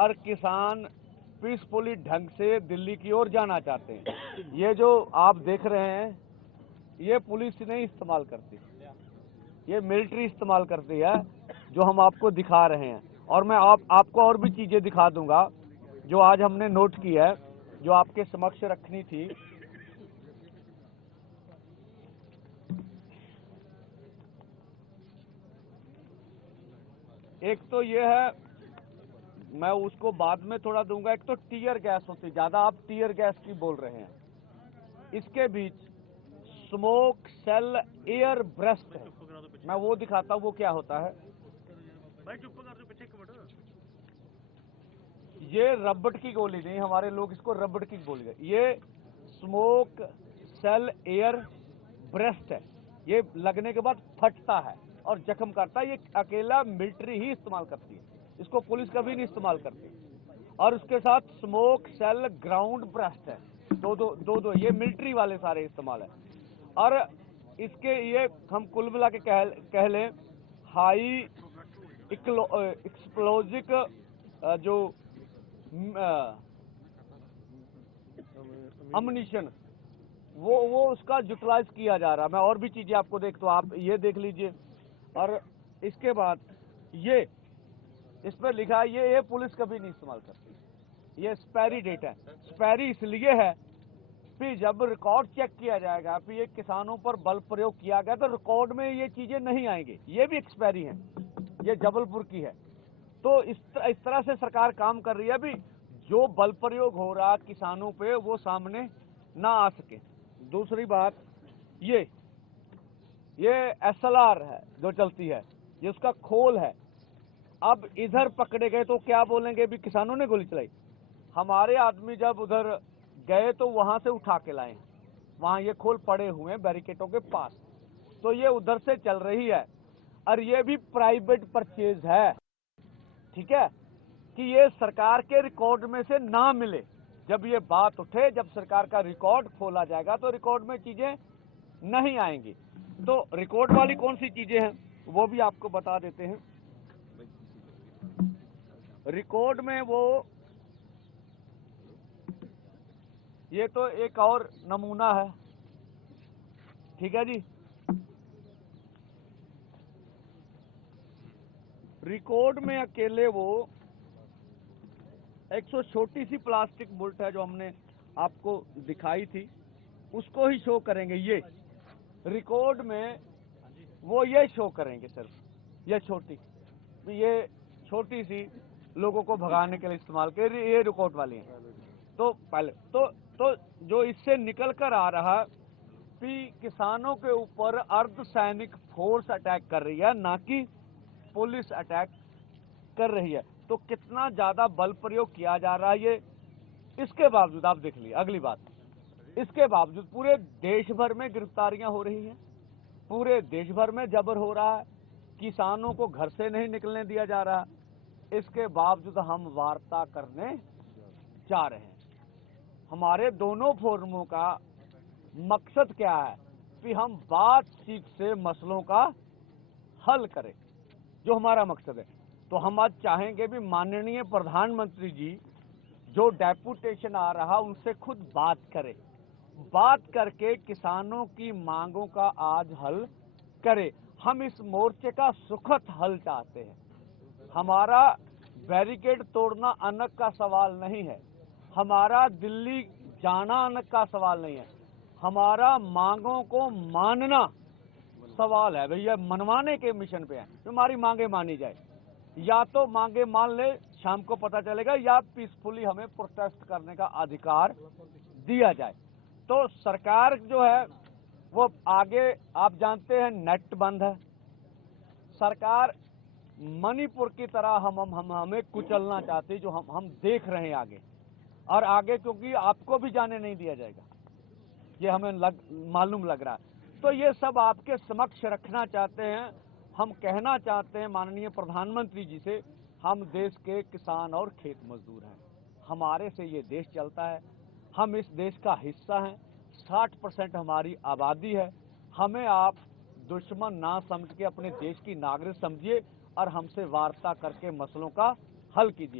और किसान पीसफुली ढंग से दिल्ली की ओर जाना चाहते हैं। ये जो आप देख रहे हैं, ये पुलिस नहीं इस्तेमाल करती, ये मिलिट्री इस्तेमाल करती है, जो हम आपको दिखा रहे हैं। और मैं आपको और भी चीजें दिखा दूंगा जो आज हमने नोट की है, जो आपके समक्ष रखनी थी। एक तो ये है, मैं उसको बाद में थोड़ा दूंगा। एक तो टीयर गैस होती, ज्यादा आप टीयर गैस की बोल रहे हैं। इसके बीच स्मोक सेल एयर ब्रेस्ट है, मैं वो दिखाता हूँ वो क्या होता है। ये रबड़ की गोली नहीं, हमारे लोग इसको रबड़ की गोली है। ये स्मोक सेल एयर ब्रेस्ट है। ये लगने के बाद फटता है और जख्म करता है। ये अकेला मिलिट्री ही इस्तेमाल करती है, इसको पुलिस कभी नहीं इस्तेमाल करती। और उसके साथ स्मोक सेल ग्राउंड ब्रेस्ट है, दो ये मिलिट्री वाले सारे इस्तेमाल है। और इसके ये हम कुल मिला के कह लें हाई एक्सप्लोजिक जो अम्युनिशन, वो उसका यूटिलाइज किया जा रहा है। मैं और भी चीजें आपको तो आप ये देख लीजिए। और इसके बाद ये इस पर लिखा है, ये पुलिस कभी नहीं इस्तेमाल करती। ये एक्सपायरी डेट है। एक्सपायरी इसलिए है कि जब रिकॉर्ड चेक किया जाएगा कि ये किसानों पर बल प्रयोग किया गया, तो रिकॉर्ड में ये चीजें नहीं आएंगी। ये भी एक्सपायरी है, ये जबलपुर की है। तो इस तरह से सरकार काम कर रही है अभी, जो बल प्रयोग हो रहा किसानों पे वो सामने ना आ सके। दूसरी बात, ये SLR है जो चलती है, ये उसका खोल है। अब इधर पकड़े गए तो क्या बोलेंगे, भी किसानों ने गोली चलाई। हमारे आदमी जब उधर गए तो वहां से उठा के लाए, वहां ये खोल पड़े हुए हैं बैरिकेडों के पास। तो ये उधर से चल रही है और ये भी प्राइवेट परचेज है, ठीक है, कि ये सरकार के रिकॉर्ड में से ना मिले। जब ये बात उठे, जब सरकार का रिकॉर्ड खोला जाएगा तो रिकॉर्ड में चीजें नहीं आएंगी। तो रिकॉर्ड वाली कौन सी चीजें हैं वो भी आपको बता देते हैं। रिकॉर्ड में वो, ये तो एक और नमूना है, ठीक है जी। रिकॉर्ड में अकेले वो 100 छोटी सी प्लास्टिक बुलेट है जो हमने आपको दिखाई थी, उसको ही शो करेंगे। ये रिकॉर्ड में वो ये शो करेंगे सिर्फ, ये छोटी सी लोगों को भगाने के लिए इस्तेमाल कर, ये रिकॉर्ड वाली है। तो पहले तो जो इससे निकल कर आ रहा कि किसानों के ऊपर अर्धसैनिक फोर्स अटैक कर रही है, ना कि पुलिस अटैक कर रही है। तो कितना ज्यादा बल प्रयोग किया जा रहा है ये, इसके बावजूद आप देख लीजिए। अगली बात, इसके बावजूद पूरे देश भर में गिरफ्तारियां हो रही हैं, पूरे देश भर में जबर हो रहा है, किसानों को घर से नहीं निकलने दिया जा रहा। इसके बावजूद हम वार्ता करने जा रहे हैं। हमारे दोनों फोरमों का मकसद क्या है कि हम बातचीत से मसलों का हल करें, जो हमारा मकसद है। तो हम आज चाहेंगे भी माननीय प्रधानमंत्री जी जो डेपुटेशन आ रहा उनसे खुद बात करके किसानों की मांगों का आज हल करे। हम इस मोर्चे का सुखद हल चाहते हैं। हमारा बैरिकेड तोड़ना अनक का सवाल नहीं है, हमारा दिल्ली जाना अनक का सवाल नहीं है, हमारा मांगों को मानना सवाल है। भैया मनवाने के मिशन पे है, हमारी मांगे मानी जाए। या तो मांगे मान ले, शाम को पता चलेगा, या पीसफुली हमें प्रोटेस्ट करने का अधिकार दिया जाए। तो सरकार जो है वो आगे, आप जानते हैं नेट बंद है, सरकार मणिपुर की तरह हमें कुचलना चाहती, जो हम देख रहे हैं आगे। और आगे क्योंकि आपको भी जाने नहीं दिया जाएगा, ये हमें मालूम लग रहा है। तो ये सब आपके समक्ष रखना चाहते हैं। हम कहना चाहते हैं माननीय प्रधानमंत्री जी से, हम देश के किसान और खेत मजदूर हैं, हमारे से ये देश चलता है, हम इस देश का हिस्सा हैं, 60% हमारी आबादी है। हमें आप दुश्मन ना समझ के अपने देश की नागरिक समझिए और हमसे वार्ता करके मसलों का हल कीजिए।